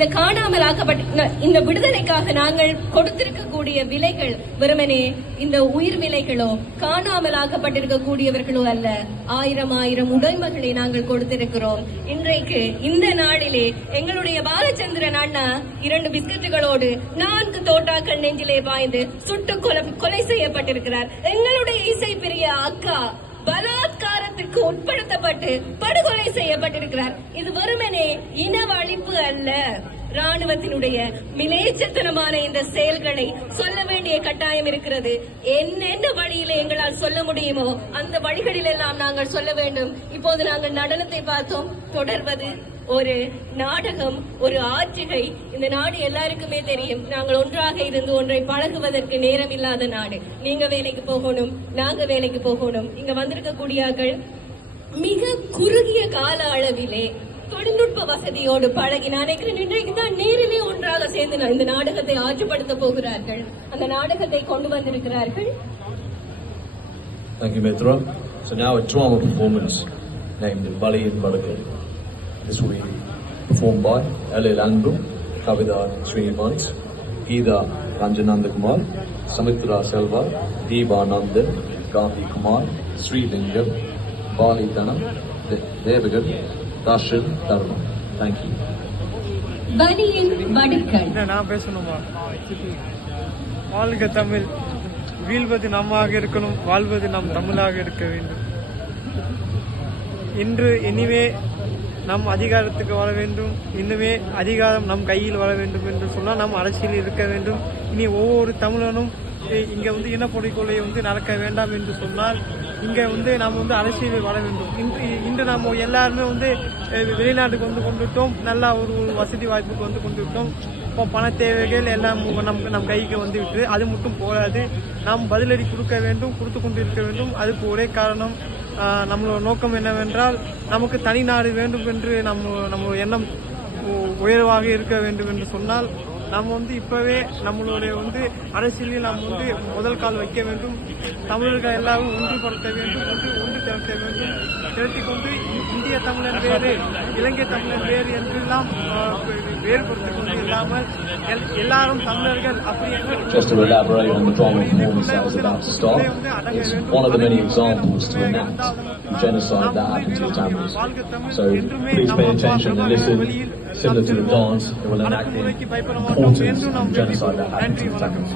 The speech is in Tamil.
இந்த காணாமலாக்கப்பட்ட இந்த விடுதலைக்காக நாங்கள் கொடுத்திருக்கக்கூடிய விலைகள் வெறுமனே இந்த உயிர் விலைகளோ காணாமலாக்கப்பட்டிருக்கக்கூடியவர்களோ அல்ல, ஆயிரம் ஆயிரம் உடைமைகளை நாங்கள் கொடுத்திருக்கிறோம். இன்றைக்கு இந்த நாளிலே எங்களுடைய பாலச்சந்திரன் அண்ணா 2 பிஸ்கட்டுகளோடு 4 தோட்டாக்கள் நெஞ்சிலே பாய்ந்து சுட்டு கொலை செய்யப்பட்டிருக்கிறார். எங்களுடைய இசை பிரிய அக்கா பலாத்காரத்திற்கு உட்படுத்தப்பட்டு படுகொலை செய்யப்பட்டிருக்கிறார். இது வெறுமனே இனவழிப்பு அல்ல, ராணுவத்தினுடைய மிலேச்சத்தனமான இந்த செயல்களை சொல்ல வேண்டிய கட்டாயம் இருக்கிறது. என்னென்ன வழியில எங்களால் சொல்ல முடியுமோ அந்த வழிகளில் எல்லாம் நாங்கள் சொல்ல வேண்டும். இப்போது நாங்கள் நடனத்தை பார்த்தோம். தொடர்வது ஒரு நாடகம், ஒரு ஆட்சிகை. இந்த நாடு எல்லாருக்குமே தெரியும். நாங்கள் ஒன்றாக இருந்து ஒன்றை பழகுவதற்கு நேரம் இல்லாத நாடு. நீங்க வேலைக்கு போகணும், நாங்க வேலைக்கு போகணும். இங்க வந்திருக்கக்கூடியவர்கள் மிக குறுகிய கால அளவிலே தொழில்நுட்ப வசதியோடு பழகி நினைக்கிறேன் இன்றைக்கு தான் நேரிலே ஒன்றாக சேர்ந்து இந்த நாடகத்தை ஆட்சிப்படுத்த போகிறார்கள். அந்த நாடகத்தை கொண்டு வந்திருக்கிறார்கள். Thank you, Mitra. So now a drama performance named Bali in Vadakal. This will be performed by L.A. Landru, Kavida Srinivans, Geeta Ranjananda Kumar, Samitra Selva, Deeva Nandan, Gandhi Kumar, Sri Lingam, Bali Dana, Devagan, Darshan Dharma. Thank you. பலியின் வடுக்கள். நான் பேசணுமா? வாழ்க தமிழ். வீழ்வது நம்மாக இருக்கணும், வாழ்வது நம் தமிழாக இருக்க வேண்டும். இன்று இனிமே நம் அதிகாரத்துக்கு வர வேண்டும், இன்னுமே அதிகாரம் நம் கையில் வர வேண்டும் என்று சொன்னால் நாம் அரசியலில் இருக்க வேண்டும். இனி ஒவ்வொரு தமிழனும் இங்க இனப்பொறிக்கொலை நடக்க வேண்டாம் என்று சொன்னால் இங்க நாம் அரசியலில் வர வேண்டும். இன்று நம்ம எல்லாருமே வெளிநாட்டுக்கு கொண்டுட்டோம், நல்லா ஒரு வசதி வாய்ப்புக்கு கொண்டுவிட்டோம். இப்போ பண தேவைகள் எல்லாம் நம் கைக்கு விட்டு அது மட்டும் போராது, நாம் பதிலடி கொடுக்க வேண்டும், கொடுத்து கொண்டு இருக்க வேண்டும். அதுக்கு ஒரே காரணம், நம்மளோட நோக்கம் என்னவென்றால் நமக்கு தனி நாடு வேண்டும் என்று நம்ம எண்ணம் உயர்வாக இருக்க வேண்டும் என்று சொன்னால் நாம் இப்பவே நம்மளுடைய அரசியலில் நாம் முதல் கால் வைக்க வேண்டும். தமிழர்கள் எல்லாரும் ஒன்றுபடுத்த வேண்டும், ஒன்று திரட்ட வேண்டும். திரட்டிக் கொண்டு இந்திய தமிழன் வேறு, இலங்கை தமிழன் வேறு என்றெல்லாம் வேறுபடுத்திக் கொண்டு இல்லாமல் எல்லாரும் தமிழர்கள் அப்படி என்று. Just to elaborate on the drama performance that was about to start, it's one of the many examples to enact genocide that happened to the Tamils. So please pay attention and listen. Similar to the dance, it will enact the importance of genocide that happened to the Tamils.